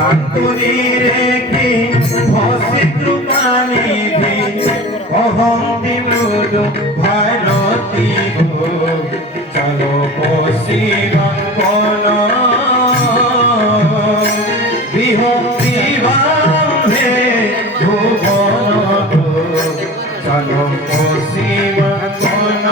আন্তরি রেখে হসে কৃপানিধি অহন্তি মৃদু ভারতী গো চলো বসিব কোন বিহতি বান্ধে ভুবন গো চলো বসিব কোন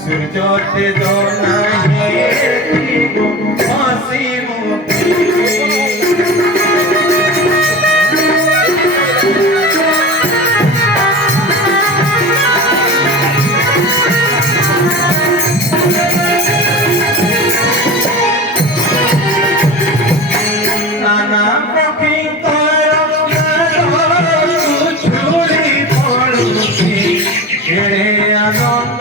সূর্যতে দোনাহে হাসি মুখী নানা পক্ষী আনন্দ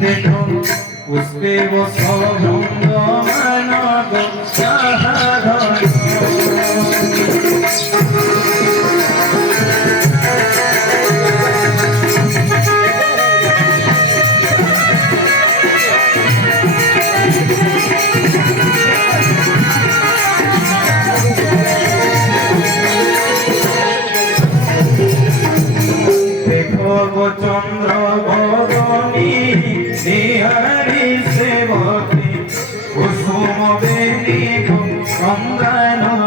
দেখো পুষ্পে বসভঙ্গ মানব সাহাধন চন্দ্র ভবনী শ্রীহরি সেবতী কুসুম বেণী চন্দ্রায়ণ